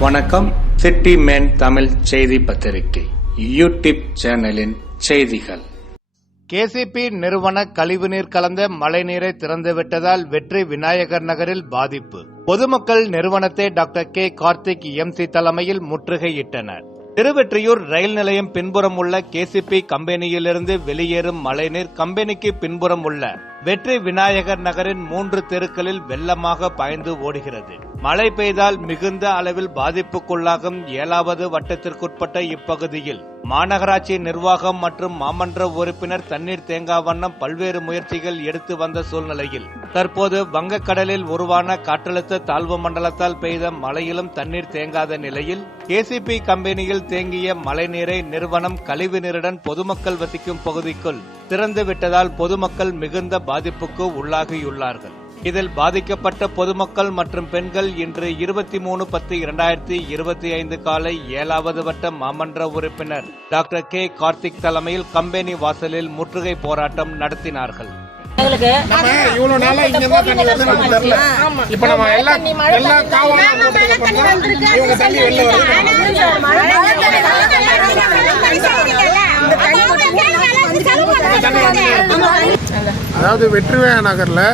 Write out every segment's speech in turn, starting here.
வணக்கம். City man Tamil செய்தி பத்திரிகை யூடியூப் சேனலின் செய்திகள். கேசிபி நிறுவன கழிவுநீர் கலந்த மழைநீரை திறந்துவிட்டதால் வெற்றி விநாயகர் நகரில் பாதிப்பு. பொதுமக்கள் நிறுவனத்தை டாக்டர் கே. கார்த்திக் எம்சி தலைமையில் முற்றுகையிட்டனர். திருவெற்றியூர் ரயில் நிலையம் பின்புறம் உள்ள கேசிபி கம்பெனியிலிருந்து வெளியேறும் மழைநீர் கம்பெனிக்கு பின்புறம் உள்ள வெற்றி விநாயகர் நகரின் மூன்று தெருக்களில் வெள்ளமாக பாய்ந்து ஓடுகிறது. மழை பெய்தால் மிகுந்த அளவில் பாதிப்புக்குள்ளாகும் ஏழாவது வட்டத்திற்குட்பட்ட இப்பகுதியில் மாநகராட்சி நிர்வாகம் மற்றும் மாமன்ற உறுப்பினர் தண்ணீர் தேங்கா வண்ணம் பல்வேறு முயற்சிகள் எடுத்து வந்த சூழ்நிலையில் தற்போது வங்கக்கடலில் உருவான காற்றழுத்த தாழ்வு மண்டலத்தால் பெய்த மழையிலும் தண்ணீர் தேங்காத நிலையில் ஏசிபி கம்பெனியில் தேங்கிய மழைநீரை நிறுவனம் கழிவு நீருடன் பொதுமக்கள் வசிக்கும் பகுதிக்குள் திறந்து விட்டதால் பொதுமக்கள் மிகுந்த பாதிப்புக்கு உள்ளாகியுள்ளார்கள். இதில் பாதிக்கப்பட்ட பொதுமக்கள் மற்றும் பெண்கள் இன்று இருபத்தி மூணு பத்து இரண்டாயிரத்தி இருபத்தி ஐந்து காலை ஏழாவது வட்ட மாமன்ற உறுப்பினர் டாக்டர் கே. கார்த்திக் தலைமையில் கம்பெனி வாசலில் முற்றுகை போராட்டம் நடத்தினார்கள். எங்களுக்கு அதாவது வெற்றிவே நகரில்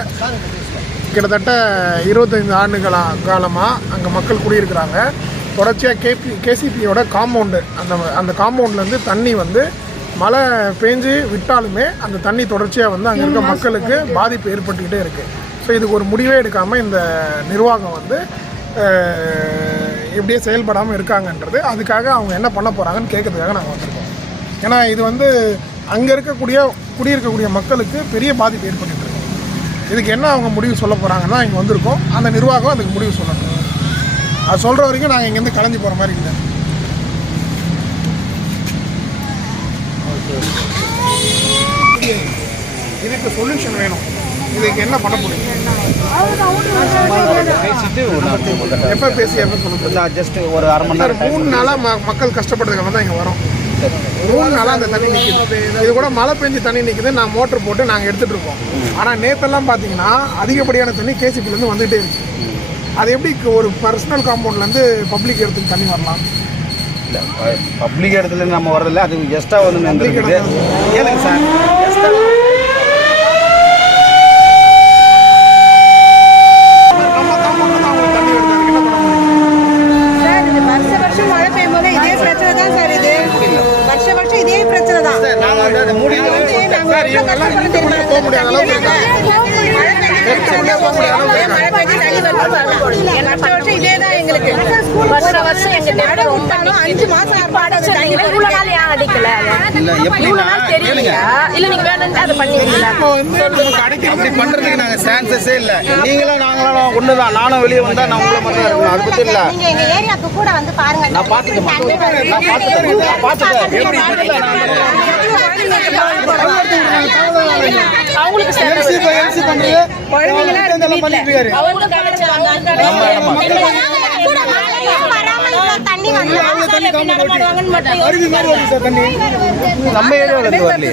கிட்டத்தட்ட இருபத்தைந்து ஆண்டுகளா காலமாக அங்கே மக்கள் குடியிருக்கிறாங்க. தொடர்ச்சியாக கேபி கேசிபியோட காம்பவுண்டு அந்த அந்த காம்பவுண்ட்லேருந்து தண்ணி வந்து மழை பேஞ்சு விட்டாலுமே அந்த தண்ணி தொடர்ச்சியாக வந்து அங்கே இருக்க மக்களுக்கு பாதிப்பு ஏற்பட்டுக்கிட்டே இருக்குது ஸோ இதுக்கு ஒரு முடிவே எடுக்காமல் இந்த நிர்வாகம் வந்து எப்படியே செயல்படாமல் இருக்காங்கன்றது அதுக்காக அவங்க என்ன பண்ண போகிறாங்கன்னு கேட்கறதுக்காக நாங்கள் வந்திருக்கோம். ஏன்னா இது வந்து அங்கே இருக்கக்கூடிய குடியிருக்கக்கூடிய மக்களுக்கு பெரிய பாதிப்பு இருக்கு இதுக்கு என்ன அவங்க முடிவு சொல்ல போகிறாங்கன்னா இங்கே வந்திருக்கோம். அந்த நிர்வாகம் அதுக்கு முடிவு சொல்லணும் அது சொல்கிற வரைக்கும் நாங்கள் இங்கேருந்து கலைஞ்சு போகிற மாதிரி இல்லை. இதுக்கு சொல்யூஷன் வேணும். இதுக்கு என்ன பண்ண முடியும்? எப்போ பேசி எப்போ சொல்ல ஜஸ்ட் ஒரு அரை மணி நேரம் மூணு நாளாக மக்கள் கஷ்டப்படுறதுக்காக தான் இங்கே வரோம். மூணு நாளாக அந்த தண்ணி நிற்குது இது கூட மழை பெஞ்சு தண்ணி நிற்குது நான் மோட்டர் போட்டு நாங்கள் எடுத்துகிட்டு இருக்கோம். ஆனால் நேத்தெல்லாம் பார்த்தீங்கன்னா அதிகப்படியான தண்ணி கேசிபிலேருந்து வந்துகிட்டே இருக்கு. அது எப்படி ஒரு பர்சனல் காம்பவுண்ட்லேருந்து பப்ளிக் இடத்துக்கு தண்ணி வரலாம்? பப்ளிக் இடத்துல நம்ம வர்றதில்ல. அது எக்ஸ்ட்ரா வந்து கேளுங்க சார்? எக்ஸ்ட்ரா நம்ம காம்பவுண்டில் தான் அவங்களுக்கு தண்ணி வருது அதுக்கு என்ன பண்ண முடியும் சார் இது வருஷ வருஷம் மழை பெய்யும் போது இதே பிரச்சனை தான் சார் இது வருஷ வருஷம் இதே பிரச்சனை தான் நாங்கள் வந்து அதை மூடி வந்து நாங்க சார், எவ்வளவு இவங்க எல்லாம் கஷ்டப்பட்டு தெரியுமா? போக முடியாத அளவுக்கு மழை பெய்ஞ்சு போக முடியாத அளவுக்கு மழை பெய்ஞ்சு தண்ணி வருது. வருஷ வருஷம் இதே தான் எங்களுக்கு வருஷ வருஷம் எங்க மழை விட்டாலும் அஞ்சு மாசம் ஆறு தண்ணி இவ்வளவு நாள் ஏன் அடிக்கல இல்லை எப்படின்னா கேளுங்க இல்ல நீங்க வேணும் அதை பண்ணுவீங்களா இப்போ வந்து நமக்கு அடைக்கிறது அப்படி பண்ணுறதுக்கு நாங்கள் சான்சஸே இல்லை நீங்களும் நாங்களும் ஒன்று தான் நானும் வெளியே வந்தால் நான் உங்களை தான் இருக்கணும் அது பற்றி இல்லை நீங்க எங்க ஏரியாக்கு கூட வந்து பாருங்க நான் பார்த்துட்டேன் நான் நான் மட்டும் நம்ம ஏரியாவில் இருந்து வரலையே.